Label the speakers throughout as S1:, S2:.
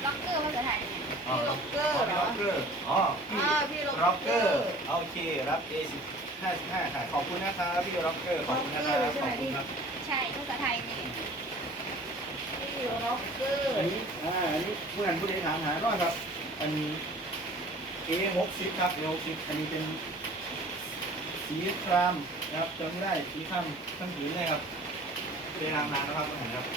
S1: ล็อกเกอร์ภาษาไทย
S2: อ๋อ
S3: ล็อกเกอร์เหร
S2: ล็
S3: อ
S2: อกเกอร์อ๋อพี่
S3: พี่
S2: ล็
S3: ล็
S2: อ
S3: อก ก
S2: เก
S3: เก
S2: อ
S3: อ
S2: ร์
S3: ร์
S2: โอเครับ A55ค่ะขอบคุณนะครับพี่ล็อกเกอร์ขอบคุณนะครับขอบคุณครับ
S1: ใช่ภาษาไทยนี่
S3: พี่ล็อกเกอร์
S2: อันนี้อันนี้เพื่อนผู้ใดถามหาด้วยครับ อันนี้ A60 ครับ A60 อันนี้เป็นสีครามนะครับจำไม่ได้สีครามทั้งผืนเลยครับเป็นนานนะครับเห็นครับ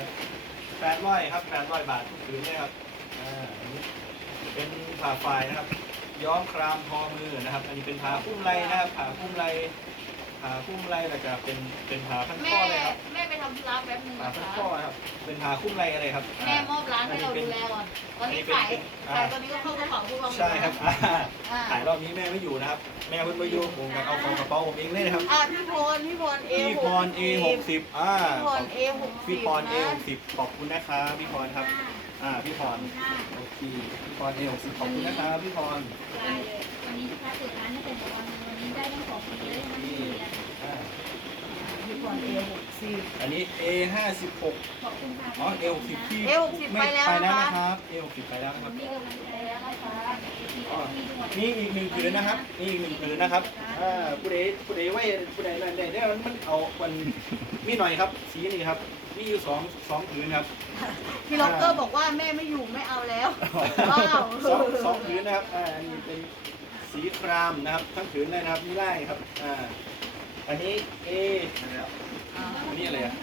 S2: 800ครับ800 บาททุกผืนเลยครับอันนี้เป็นผ้าฝ้ายนะครับ ย้อมครามทอมือนะครับ อันนี้เป็นผ้าคุ้มไหล่นะครับผ้าคุ้มไหล่แล้วก็เป็นผ้าพันค
S3: แม่
S2: อเลยครับ
S3: แม่ไปทำธุระแป๊บนึง
S2: ผ้า
S3: นะ
S2: พัน
S3: คะ
S2: คอนะครับเป็นผ้าคุ้มไหล่อะไรครับ
S3: แม่มอบร้านให้เราดูแลก่อนตอนนี้ขายตอนนี้ก็เข้ากระเป๋าพวกเรา
S2: ใช่ครับถ่ายรอบนี้แม่ไม่อยู่นะครับ แม่เพิ่งไปอยู่ผมกับเอาของกระเป๋าผมเองเลยนะครับ
S3: พี่พร
S2: พี่พร A60
S3: พี่พร A60
S2: พี่พร A60 ขอบคุณนะครับพี่พรครับพี่พรโอเคพี่พร A60 ขอบคุณนะครับพี่พร
S1: ได้เลยวันนี้ลูกค้าเปิดร้านตั้งแต่ตอนวันนี้ได้ทั้งของฟรีเลยทั้งเรียน
S3: พี่พร A60
S2: อันนี้ A56
S1: ขอบคุณค่ะ
S2: อ๋อ A60 ที่
S3: A60 ไปแล้วนะคะ
S2: นะครับ A60 ไปแล้วนะครับ
S1: มีกำลังใจแล้วนะคะ
S2: นี่อีกหนึ่งผืนนะครับนี่อีกหนึ่งผืนนะครับผู้ใดไว้ผู้ใดนั่นได้มันเอามันมีหน่อยครับสีนี่ครับมีอยู่สองผืนครับ
S3: พี่ล็อกเกอร์บอกว่าแม่ไม่อยู่ไม่เอาแล้วว้าว
S2: สองผืนนะครับอันนี้เป็นสีครามนะครับทั้งผืนเลยนะครับมีไล่ครับอันนี้ A อันนี้อะไรอ่ะ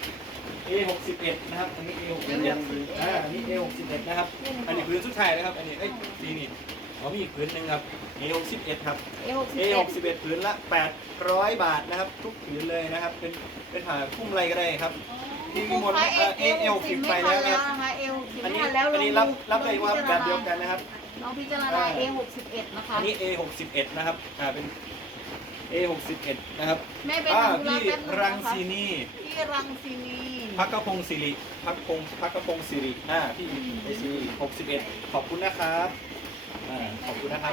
S2: A61 นะครับอันนี้ A61 อันนี้ A61 นะครับอันนี้ผืนสุดท้ายนะครับอันนี้สีนี่มีอีกผืนหนึ่งครับ A61 ครับ A61 ผืนละ800 บาทนะครับทุกผืนเลยนะครับเป็นผ้าคลุ้มไรก็ได้ครับที่วิมลA60 ไปแล้วนะครับ
S3: A60
S2: อัน
S3: ไม่
S2: นี้
S3: ทันแล้ว
S2: อันนี้รับได้ว่าแบบเดียวกันนะครับ
S3: ลองพิจารณา A61 นะคะ
S2: อันนี้ A61 นะครับเป็น A61 นะครับ
S3: แม่เป็น
S2: พี่
S3: แป๊บนึง
S2: รัง
S3: นะคะ
S2: สีนี
S3: พี่รังสีนี
S2: พักกระพงศิริพักกระพงศิริพี่ไอซี61ขอบคุณนะครับขอบคุณนะครับ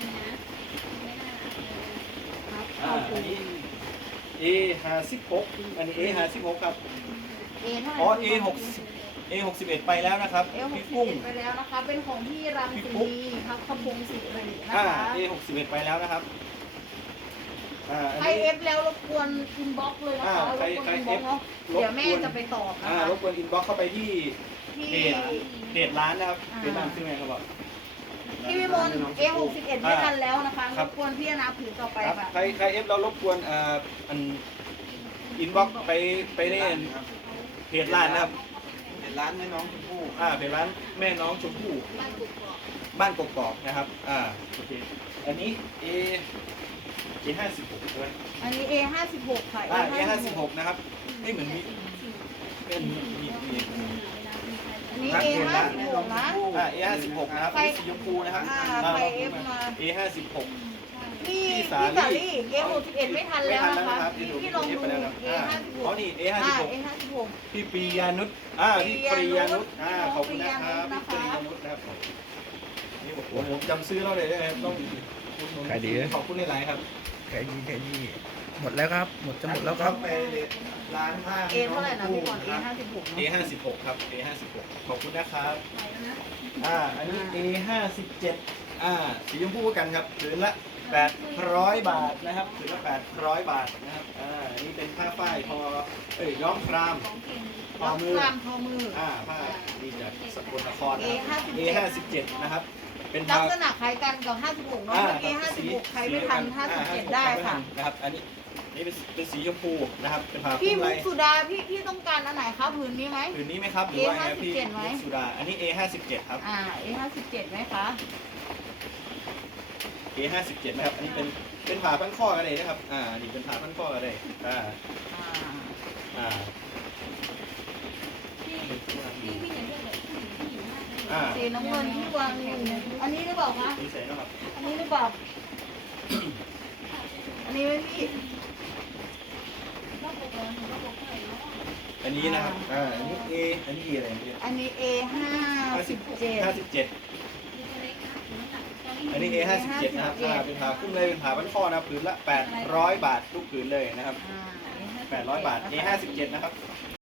S2: อันนี้ A56 อันนี้ A56 ครับ
S3: เอเท่าไหร่
S2: อ๋อ A61 ไปแล้วนะครับพี่กุ้ง
S3: ไปแล้วนะคะ เป็นของพี่รังสีนีพักขพงศิรินะ
S2: อ่า
S3: คะ
S2: A61 ไปแล้วนะครับอัน
S3: ใคร
S2: นี้
S3: เอฟแล้วรบกวนอินบ็อกซ์เลยนะคะรบกวนอินบ็อกซ์เนาะเดี๋ยวแม่จะไปตอบนะคะ
S2: รบกวนอินบ็อกซ์เข้าไปที่
S3: ที่
S2: เพจร้านนะครับเพจร้านชื่อไงครับบอก
S3: พี่วิมล A61 ไม่ทันแล้วนะคะรบกวนพี่อนาผืนต่อไป
S2: ครับ
S3: ค่ะ
S2: ใครเอฟเรารบกวนอันอินบ็อกซ์ไปในเพจร้านนะครับเพจร้านแม่น้องชมพู่เพจร้านแม่น้องชมพู่บ้านกกอกนะครับโอเคอันนี้ A56 ใช่ไหม
S3: อันนี้ A56 ค่ะ
S2: A56 นะครับนี่เหมือนมีเป็นมี
S3: อันนี้ A56 นะ
S2: A56 นะครับนี่สีชมพูนะครับ
S3: ใครเอฟมา
S2: A56
S3: พี่สาลี่ A61 ไม่ทันแล้วนะคะพี่ลองดู
S2: อ๋อ
S3: A56
S2: นี่ A56
S3: A56
S2: พี่ปรียานุชพี่ปรียานุชขอบคุณนะครับพี่ปรียานุชนะครับนี่ผมจำซื้อเราเลยได้ไหมต้องขอบคุณหลายๆครับ
S4: ขายดีหมดแล้วครับ จะหมดแล้วครับ
S2: ไปร้านผ้า
S3: A เท่าไหร่นะพี่บอล A56
S2: A56 ครับ A56 ขอบคุณนะครับอันนี้ A57 สีชมพูกันครับผืนละ800 บาทนะครับผืนละ800 บาทนะครับอันนี้เป็นผ้าฝ้ายย้อมครามทอมือ
S3: ทอมือ
S2: ผ้าดีจากสกลนคร
S3: A57
S2: A57 นะครับเป็น
S3: ลั
S2: ผ้าก
S3: ษณะคล้ายกันกับ56เนาะเมื่อกี้56ใครไม่ทัน57ได้ค่ะ
S2: นะครับอันนี้เป็นสีชมพูนะครับเป็นผ้า
S3: พี่
S2: คลุมไห
S3: มุ
S2: ล่
S3: กสุดาพี่ต้องการอันไหนคะผืนนี้ไหม
S2: ผืนนี้ไหมครับหรือว่าไงพี่
S3: A57 ไหม
S2: สุดาอันนี้ A57 ครับ
S3: A57 ไหมคะ
S2: A57 นะครับอันนี้เป็นผ่าพันข้อกันเลยนะครับนี่เป็นผ่าพันข้อกันเลย
S3: สีน้ำเงินที่วางอยู่อันนี้หรือเปล่าคะ
S2: สีใสนะครับ
S3: อันนี้หรือเปล่าอันนี้ไหมพี่
S2: อันนี้นะครับอันนี้ A อันนี้ A อะไรเนี่ย
S3: อันนี้ A57
S2: 57อันนี้ A57 นะครับเป็นผ่าคุ้มเลยเป็นผ่าพันข้อนะครับผืนละ800 บาททุกผืนเลยนะครับ800 บาท A57 นะครับ